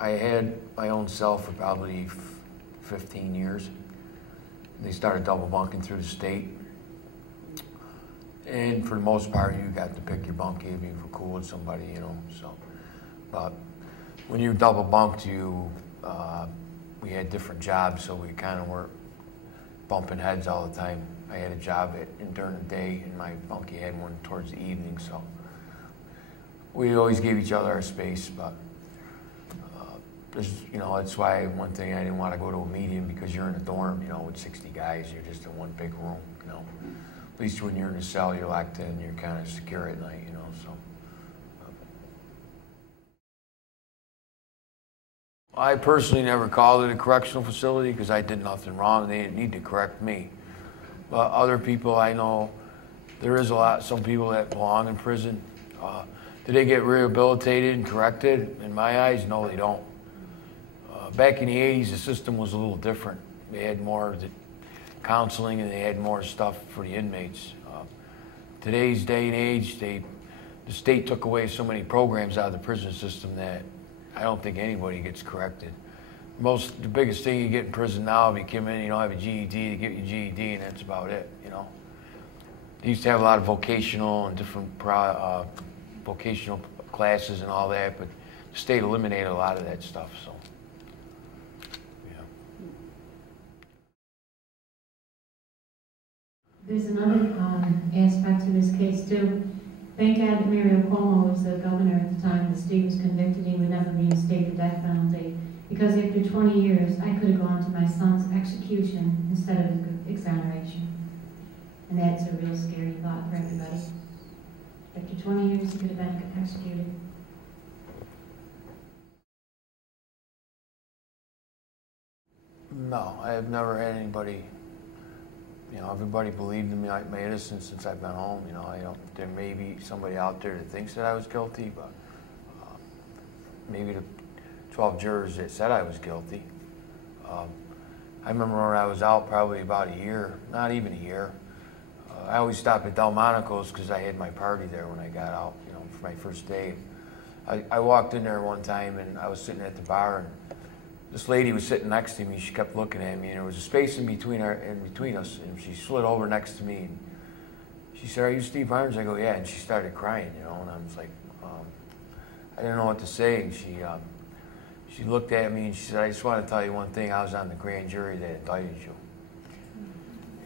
I had my own cell for probably 15 years. They started double bunking through the state. And for the most part, you got to pick your bunk if you were cool with somebody, you know, so. But when you double bunked, we had different jobs, so we kind of weren't bumping heads all the time. I had a job during the day, and my bunkie had one towards the evening, so we always gave each other our space. But you know, that's why one thing I didn't want to go to a medium, because you're in a dorm, you know, with 60 guys, you're just in one big room, you know. At least when you're in a cell, you're locked in, you're kind of secure at night, you know, so. I personally never called it a correctional facility because I did nothing wrong. They didn't need to correct me. But other people I know, there is some people that belong in prison. Do they get rehabilitated and corrected? In my eyes, no, they don't. Back in the 80s, the system was a little different. They had more of the counseling, and they had more stuff for the inmates. Today's day and age, the state took away so many programs out of the prison system that I don't think anybody gets corrected. The biggest thing you get in prison now, if you come in, you don't have a GED, they get your GED, and that's about it, you know. They used to have a lot of vocational and different vocational classes and all that, but the state eliminated a lot of that stuff, so. There's another aspect to this case too. Thank God that Mario Cuomo was the governor at the time the state was convicted. He would never reinstate the death penalty. Because after 20 years, I could have gone to my son's execution instead of exoneration. And that's a real scary thought for everybody. After 20 years, he could have been executed. No, I have never had anybody. You know, everybody believed in my innocence since I've been home. You know, there may be somebody out there that thinks that I was guilty, but maybe the 12 jurors that said I was guilty. I remember when I was out probably about a year, not even a year. I always stopped at Delmonico's because I had my party there when I got out, you know, for my first day. I walked in there one time and I was sitting at the bar, and this lady was sitting next to me. She kept looking at me, and there was a space in between us, and she slid over next to me. And she said, "Are you Steve Barnes?" I go, "Yeah," and she started crying, you know, and I was like, I didn't know what to say, and she looked at me and she said, "I just want to tell you one thing. I was on the grand jury that indicted you."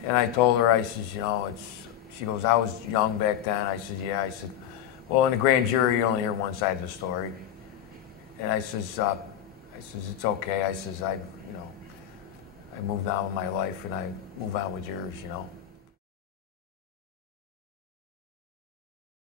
And I told her, I said, you know, she goes, "I was young back then." I said, "Yeah." I said, "Well, in the grand jury, you only hear one side of the story." And I says, "It's okay." I says, you know, I moved on with my life, and I move on with yours, you know.